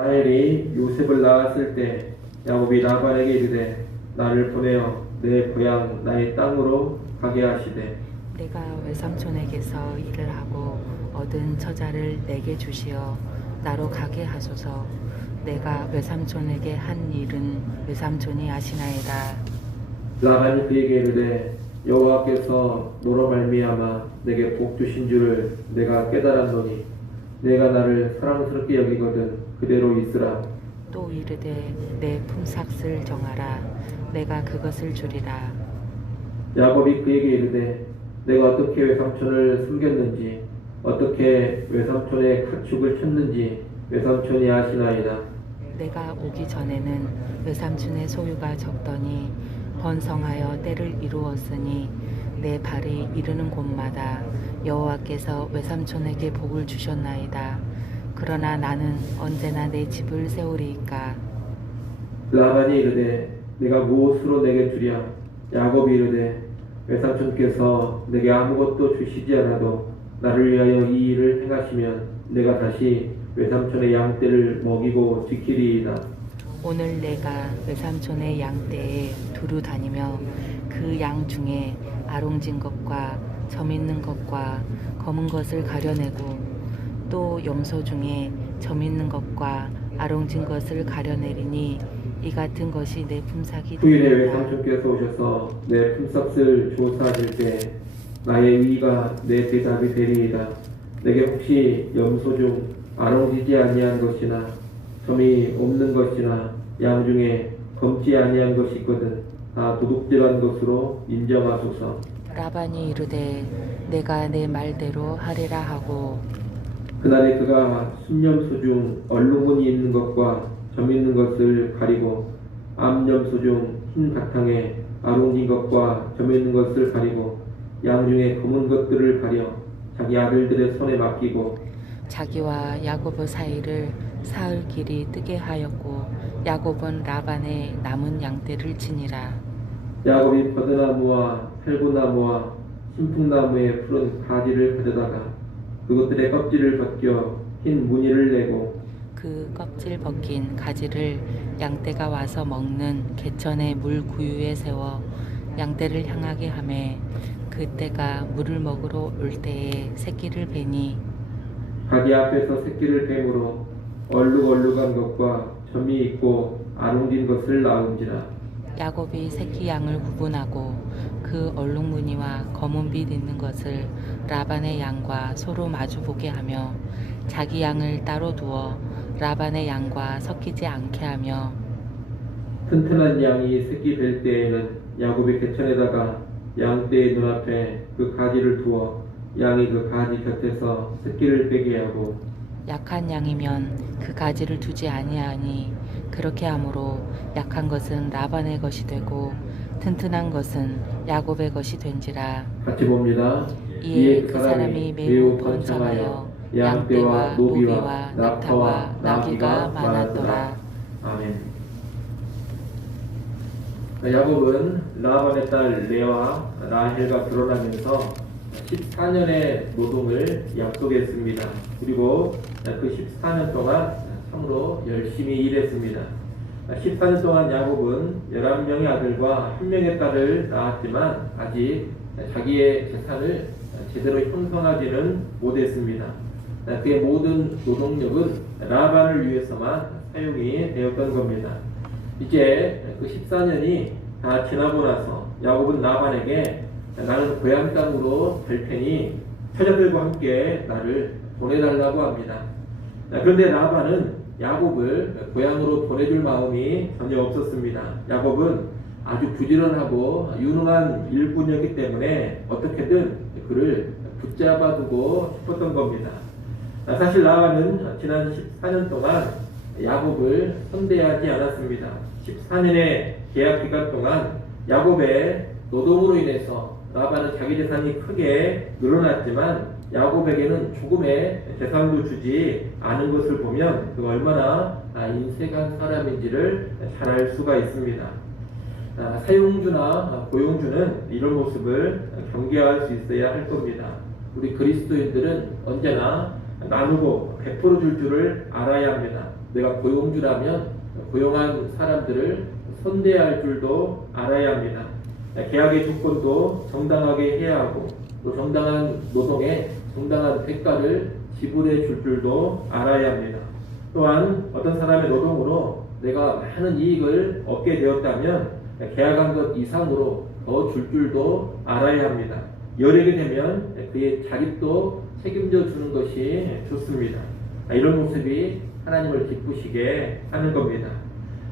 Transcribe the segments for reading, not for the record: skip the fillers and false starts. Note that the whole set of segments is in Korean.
라헬이 요셉을 낳았을 때 야곱이 라반에게 이르되 나를 보내어 내 고향 나의 땅으로 가게 하시되 내가 외삼촌에게서 일을 하고 얻은 처자를 내게 주시어 나로 가게 하소서. 내가 외삼촌에게 한 일은 외삼촌이 아시나이다. 라반이 그에게 이르되 여호와께서 너로 말미암아 내게 복 주신 줄을 내가 깨달았노니 내가 나를 사랑스럽게 여기거든 그대로 있으라. 또 이르되 내 품삯을 정하라. 내가 그것을 주리라. 야곱이 그에게 이르되 내가 어떻게 외삼촌을 숨겼는지 어떻게 외삼촌의 가축을 쳤는지 외삼촌이 아시나이다. 내가 오기 전에는 외삼촌의 소유가 적더니 번성하여 때를 이루었으니 내 발이 이르는 곳마다 여호와께서 외삼촌에게 복을 주셨나이다. 그러나 나는 언제나 내 집을 세우리이까. 라반이 이르되 내가 무엇으로 내게 주랴. 야곱이 이르되 외삼촌께서 내게 아무것도 주시지 않아도 나를 위하여 이 일을 행하시면 내가 다시 외삼촌의 양떼를 먹이고 지키리이다. 오늘 내가 외삼촌의 양떼에 두루 다니며 그 양 중에 아롱진 것과 점 있는 것과 검은 것을 가려내고 또 염소 중에 점 있는 것과 아롱진 것을 가려내리니 이 같은 것이 내 품삯이 후일에 되리이다. 외삼촌께서 오셔서 내 품삯을 조사하실 때 나의 의가 내 대답이 되리이다. 내게 혹시 염소 중 아롱지지 아니한 것이나 점이 없는 것이나 양 중에 검지 아니한 것이 있거든 다 도둑질한 것으로 인정하소서. 라반이 이르되 내가 내 말대로 하리라 하고 그날에 그가 순염소 중 얼룩무늬 있는 것과 점 있는 것을 가리고 암염소 중 흰 바탕에 아롱진 것과 점 있는 것을 가리고 양 중에 검은 것들을 가려 자기 아들들의 손에 맡기고 자기와 야곱의 사이를 사흘 길이 뜨게 하였고 야곱은 라반의 남은 양떼를 치니라. 야곱이 버드나무와 fel구나무와 신풍나무의 푸른 가지를 가져다가 그것들의 껍질을 벗겨 흰 무늬를 내고 그 껍질 벗긴 가지를 양떼가 와서 먹는 개천의 물 구유에 세워 양떼를 향하게 하매 그때가 물을 먹으러 올 때에 새끼를 베니 가지 앞에서 새끼를 뱀으로 얼룩얼룩한 것과 점이 있고 아롱진 것을 낳은지라. 야곱이 새끼 양을 구분하고 그 얼룩무늬와 검은 빛 있는 것을 라반의 양과 서로 마주보게 하며 자기 양을 따로 두어 라반의 양과 섞이지 않게 하며 튼튼한 양이 새끼 될 때에는 야곱이 개천에다가 양떼의 눈앞에 그 가지를 두어 양이 그 가지 곁에서 새끼를 빼게 하고 약한 양이면 그 가지를 두지 아니하니 그렇게 함으로 약한 것은 라반의 것이 되고 튼튼한 것은 야곱의 것이 된지라. 같이 봅니다. 이에 그 사람이 매우 번성하여 양떼와 노비와 낙타와 나귀가 많았더라. 아멘. 야곱은 라반의 딸 레아와 라헬과 결혼하면서 14년의 노동을 약속했습니다. 그리고 그 14년 동안 참으로 열심히 일했습니다. 14년 동안 야곱은 11명의 아들과 1명의 딸을 낳았지만 아직 자기의 재산을 제대로 형성하지는 못했습니다. 그의 모든 노동력은 라반을 위해서만 사용이 되었던 겁니다. 이제 그 14년이 다 지나고 나서 야곱은 라반에게 나는 고향 땅으로 갈 테니 처자들과 함께 나를 보내달라고 합니다. 그런데 라반은 야곱을 고향으로 보내줄 마음이 전혀 없었습니다. 야곱은 아주 부지런하고 유능한 일꾼이었기 때문에 어떻게든 그를 붙잡아두고 싶었던 겁니다. 사실 라반은 지난 14년 동안 야곱을 선대하지 않았습니다. 14년의 계약 기간 동안 야곱의 노동으로 인해서 라반은 자기 재산이 크게 늘어났지만 야곱에게는 조금의 재산도 주지 않은 것을 보면 그 얼마나 인색한 사람인지를 잘 알 수가 있습니다. 사용주나 고용주는 이런 모습을 경계할 수 있어야 할 겁니다. 우리 그리스도인들은 언제나 나누고 베풀어 줄 줄을 알아야 합니다. 내가 고용주라면 고용한 사람들을 선대할 줄도 알아야 합니다. 계약의 조건도 정당하게 해야 하고 또 정당한 노동에 정당한 대가를 지불해 줄 줄도 알아야 합니다. 또한 어떤 사람의 노동으로 내가 많은 이익을 얻게 되었다면 계약한 것 이상으로 더 줄 줄도 알아야 합니다. 여력이 되면 그의 자립도 책임져 주는 것이 좋습니다. 이런 모습이 하나님을 기쁘시게 하는 겁니다.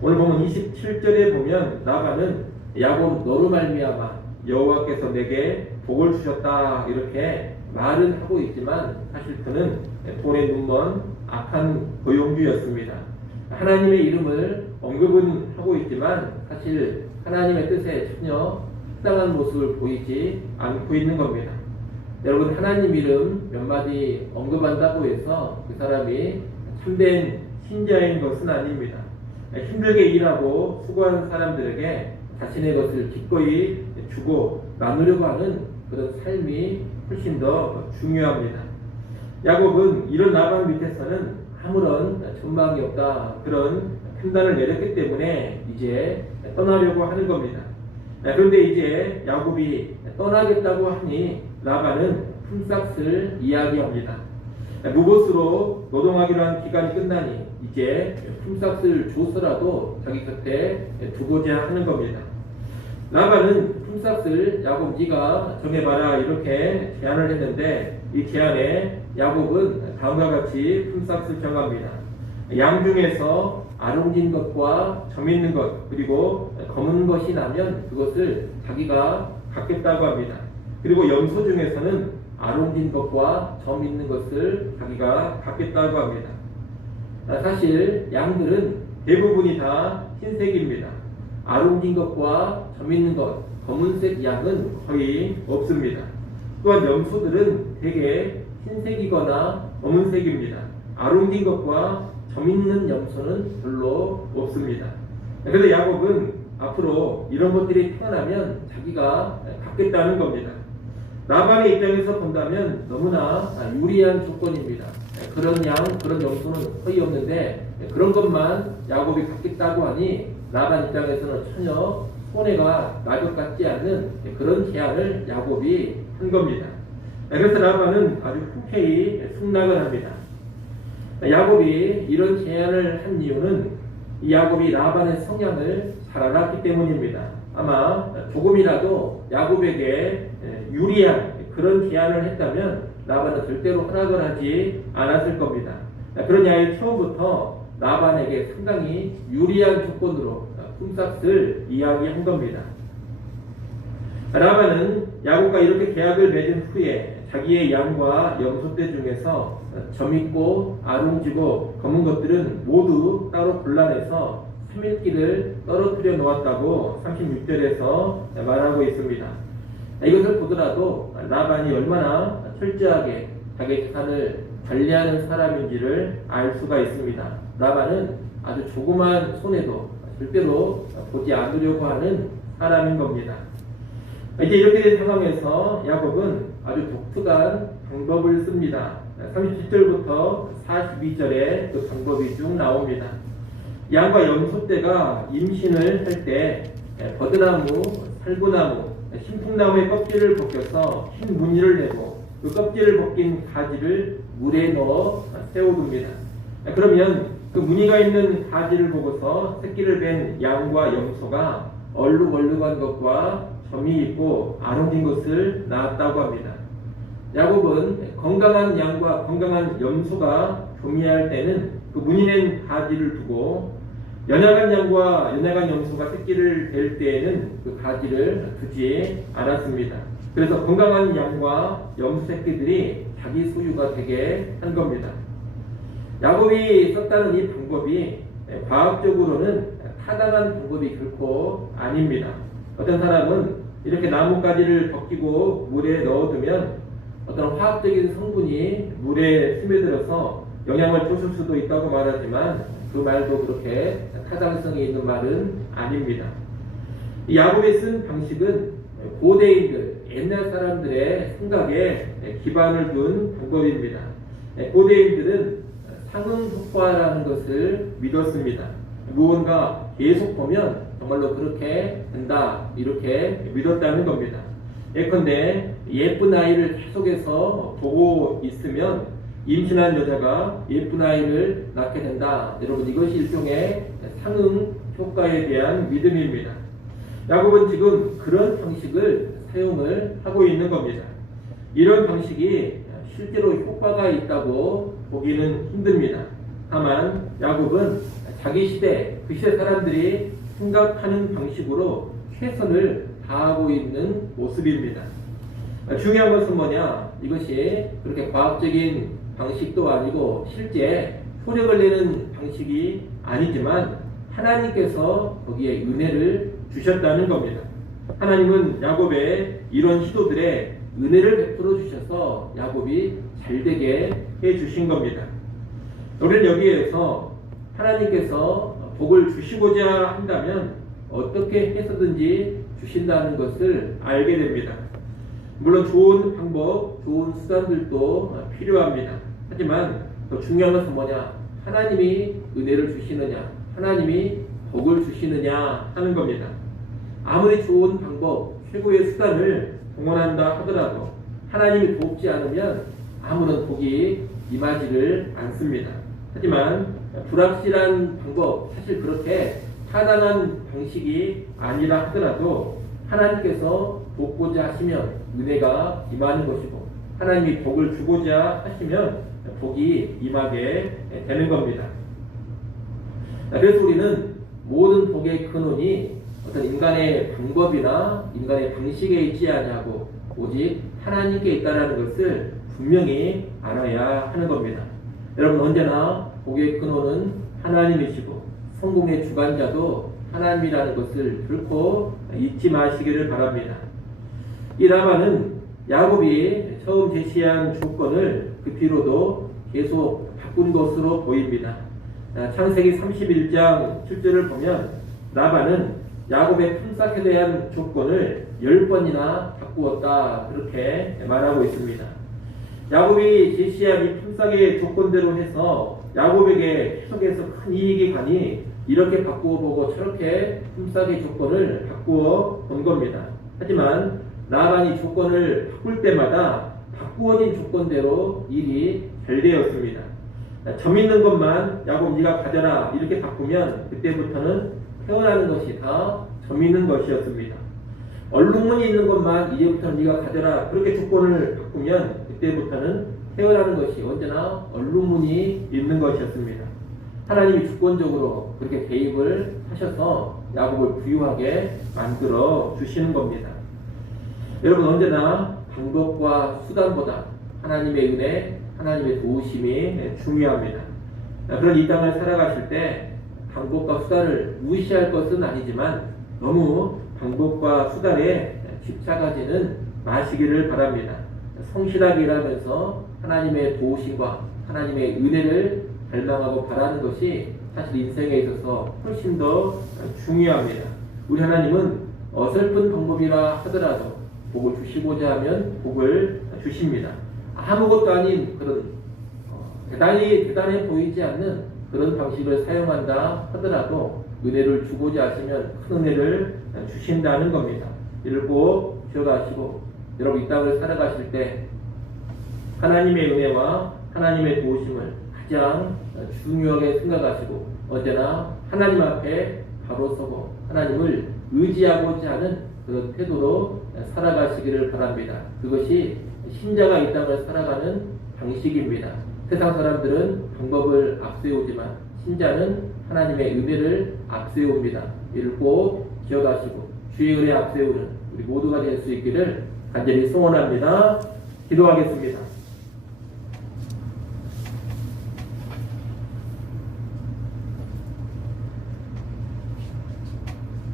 오늘 보면 27절에 보면 라반은 야곱 너로 말미암아 여호와께서 내게 복을 주셨다 이렇게 말은 하고 있지만 사실 그는 돈에 눈먼 악한 고용주였습니다. 하나님의 이름을 언급은 하고 있지만 사실 하나님의 뜻에 전혀 합당한 모습을 보이지 않고 있는 겁니다. 여러분, 하나님 이름 몇 마디 언급한다고 해서 그 사람이 참된 신자인 것은 아닙니다. 힘들게 일하고 수고하는 사람들에게 자신의 것을 기꺼이 주고 나누려고 하는 그런 삶이 훨씬 더 중요합니다. 야곱은 이런 라반 밑에서는 아무런 전망이 없다 그런 판단을 내렸기 때문에 이제 떠나려고 하는 겁니다. 그런데 이제 야곱이 떠나겠다고 하니 라반은 품삯을 이야기합니다. 무것으로 노동하기로 한 기간이 끝나니 이제 품삯을 줘서라도 자기 곁에 두고자 하는 겁니다. 라반은 품삯을 야곱 네가 정해봐라 이렇게 제안을 했는데 이 제안에 야곱은 다음과 같이 품삯을 정합니다. 양 중에서 아롱진 것과 점 있는 것 그리고 검은 것이 나면 그것을 자기가 갖겠다고 합니다. 그리고 염소 중에서는 아롱진 것과 점 있는 것을 자기가 갖겠다고 합니다. 사실 양들은 대부분이 다 흰색입니다. 아롱진 것과 점 있는 것, 검은색 양은 거의 없습니다. 또한 염소들은 대개 흰색이거나 검은색입니다. 아롱진 것과 점 있는 염소는 별로 없습니다. 그래서 야곱은 앞으로 이런 것들이 태어나면 자기가 갖겠다는 겁니다. 라반의 입장에서 본다면 너무나 유리한 조건입니다. 그런 양, 그런 염소는 거의 없는데 그런 것만 야곱이 갖겠다고 하니 라반 입장에서는 전혀 손해가 날 것 같지 않는 그런 제안을 야곱이 한 겁니다. 그래서 라반은 아주 흔쾌히 승낙을 합니다. 야곱이 이런 제안을 한 이유는 이 야곱이 라반의 성향을 잘 알았기 때문입니다. 아마 조금이라도 야곱에게 유리한 그런 제안을 했다면 라반은 절대로 허락을 하지 않았을 겁니다. 그런 이야기 처음부터 라반에게 상당히 유리한 조건으로 품삯을 이야기한 겁니다. 라반은 야곱과 이렇게 계약을 맺은 후에 자기의 양과 염소떼 중에서 점 있고 아롱지고 검은 것들은 모두 따로 골라내서 3일기를 떨어뜨려 놓았다고 36절에서 말하고 있습니다. 이것을 보더라도 라반이 얼마나 철저하게 자기 재산을 관리하는 사람인지를 알 수가 있습니다. 라반은 아주 조그만 손해도 절대로 보지 않으려고 하는 사람인 겁니다. 이제 이렇게 된 상황에서 야곱은 아주 독특한 방법을 씁니다. 37절부터 42절에 그 방법이 쭉 나옵니다. 양과 염소떼가 임신을 할 때 버드나무, 살구나무, 신풍나무의 껍질을 벗겨서 흰 무늬를 내고 그 껍질을 벗긴 가지를 물에 넣어 세워둡니다. 그러면 그 무늬가 있는 가지를 보고서 새끼를 뵌 양과 염소가 얼룩얼룩한 것과 점이 있고 아롱진 것을 낳았다고 합니다. 야곱은 건강한 양과 건강한 염소가 교미할 때는 그 무늬낸 가지를 두고 연약한 양과 연약한 염소가 새끼를 뵐 때에는 그 가지를 두지 않았습니다. 그래서 건강한 양과 염소 새끼들이 자기 소유가 되게 한 겁니다. 야곱이 썼다는 이 방법이 과학적으로는 타당한 방법이 결코 아닙니다. 어떤 사람은 이렇게 나뭇가지를 벗기고 물에 넣어두면 어떤 화학적인 성분이 물에 스며들어서 영향을 줬을 수도 있다고 말하지만 그 말도 그렇게 타당성이 있는 말은 아닙니다. 이 야곱이 쓴 방식은 고대인들, 옛날 사람들의 생각에 기반을 둔 방법입니다. 고대인들은 상응 효과라는 것을 믿었습니다. 무언가 계속 보면 정말로 그렇게 된다 이렇게 믿었다는 겁니다. 예컨대 예쁜 아이를 계속해서 보고 있으면 임신한 여자가 예쁜 아이를 낳게 된다. 여러분 이것이 일종의 상응 효과에 대한 믿음입니다. 야곱은 지금 그런 방식을 사용을 하고 있는 겁니다. 이런 방식이 실제로 효과가 있다고 보기는 힘듭니다. 다만 야곱은 자기 시대, 그 시대 사람들이 생각하는 방식으로 최선을 다하고 있는 모습입니다. 중요한 것은 뭐냐? 이것이 그렇게 과학적인 방식도 아니고 실제 효력을 내는 방식이 아니지만 하나님께서 거기에 은혜를 주셨다는 겁니다. 하나님은 야곱의 이런 시도들에 은혜를 베풀어 주셔서 야곱이 잘되게 해 주신 겁니다. 우리는 여기에서 하나님께서 복을 주시고자 한다면 어떻게 해서든지 주신다는 것을 알게 됩니다. 물론 좋은 방법, 좋은 수단들도 필요합니다. 하지만 더 중요한 것은 뭐냐? 하나님이 은혜를 주시느냐, 하나님이 복을 주시느냐 하는 겁니다. 아무리 좋은 방법, 최고의 수단을 동원한다 하더라도 하나님이 돕지 않으면 아무런 복이 임하지를 않습니다. 하지만 불확실한 방법, 사실 그렇게 타당한 방식이 아니라 하더라도 하나님께서 돕고자 하시면 은혜가 임하는 것이고 하나님이 복을 주고자 하시면 복이 임하게 되는 겁니다. 그래서 우리는 모든 복의 근원이 어떤 인간의 방법이나 인간의 방식에 있지 아니하고 오직 하나님께 있다는 것을 분명히 알아야 하는 겁니다. 여러분 언제나 복의 근원은 하나님이시고 성공의 주관자도 하나님이라는 것을 결코 잊지 마시기를 바랍니다. 이 라반은 야곱이 처음 제시한 조건을 그 뒤로도 계속 바꾼 것으로 보입니다. 창세기 31장 7절을 보면 라반은 야곱의 품삯에 대한 조건을 10번이나 바꾸었다 그렇게 말하고 있습니다. 야곱이 제시한 이 품삯의 조건대로 해서 야곱에게 계속해서 큰 이익이 가니 이렇게 바꾸어 보고 저렇게 품삯의 조건을 바꾸어 본 겁니다. 하지만 라반이 조건을 바꿀 때마다 바꾸어진 조건대로 일이 잘 되었습니다. 점 있는 것만 야곱 네가 가져라 이렇게 바꾸면 그때부터는 태어나는 것이 다 점 있는 것이었습니다. 얼룩무늬 있는 것만 이제부터는 네가 가져라 그렇게 조건을 바꾸면 그때부터는 태어나는 것이 언제나 얼룩무늬 있는 것이었습니다. 하나님이 주권적으로 그렇게 개입을 하셔서 야곱을 부유하게 만들어 주시는 겁니다. 여러분 언제나 방법과 수단보다 하나님의 은혜, 하나님의 도우심이 중요합니다. 그런 이 땅을 살아가실 때 방법과 수단을 무시할 것은 아니지만 너무 방법과 수단에 집착하지는 마시기를 바랍니다. 성실하게 일하면서 하나님의 도우심과 하나님의 은혜를 갈망하고 바라는 것이 사실 인생에 있어서 훨씬 더 중요합니다. 우리 하나님은 어설픈 방법이라 하더라도 복을 주시고자 하면 복을 주십니다. 아무것도 아닌 그런 대단해 보이지 않는 그런 방식을 사용한다 하더라도 은혜를 주고자 하시면 큰 은혜를 주신다는 겁니다. 이를 꼭 기억하시고 여러분 이 땅을 살아가실 때 하나님의 은혜와 하나님의 도우심을 가장 중요하게 생각하시고 언제나 하나님 앞에 바로 서고 하나님을 의지하고자 하는 그런 태도로 살아가시기를 바랍니다. 그것이 신자가 이 땅을 살아가는 방식입니다. 세상 사람들은 방법을 앞세우지만 신자는 하나님의 은혜를 앞세웁니다. 이를 꼭 기억하시고 주의 은혜 앞세우는 우리 모두가 될 수 있기를 간절히 소원합니다. 기도하겠습니다.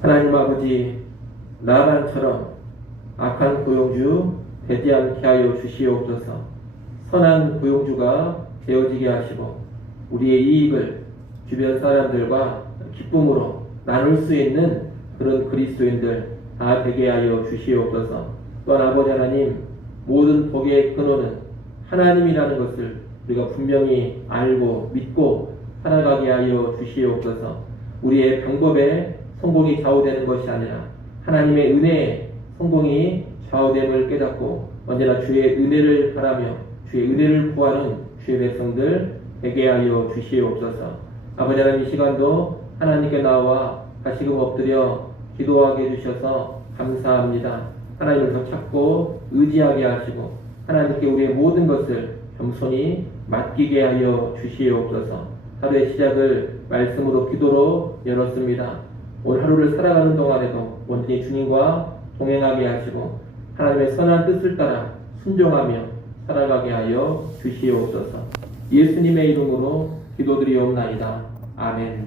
하나님 아버지, 라반처럼 악한 고용주 되지 않게 하여 주시옵소서. 선한 고용주가 되어지게 하시고 우리의 이익을 주변 사람들과 기쁨으로 나눌 수 있는 그런 그리스도인들 다 되게 하여 주시옵소서. 또한 아버지 하나님, 모든 복의 근원은 하나님이라는 것을 우리가 분명히 알고 믿고 살아가게 하여 주시옵소서. 우리의 방법에 성공이 좌우되는 것이 아니라 하나님의 은혜에 성공이 좌우됨을 깨닫고 언제나 주의 은혜를 바라며 주의 은혜를 구하는 주의 백성들 되게 하여 주시옵소서. 아버지 하나님, 이 시간도 하나님께 나와 다시금 엎드려 기도하게 해주셔서 감사합니다. 하나님을 더 찾고 의지하게 하시고 하나님께 우리의 모든 것을 겸손히 맡기게 하여 주시옵소서. 하루의 시작을 말씀으로 기도로 열었습니다. 오늘 하루를 살아가는 동안에도 온전히 주님과 동행하게 하시고 하나님의 선한 뜻을 따라 순종하며 살아가게 하여 주시옵소서. 예수님의 이름으로 기도드리옵나이다. 아멘.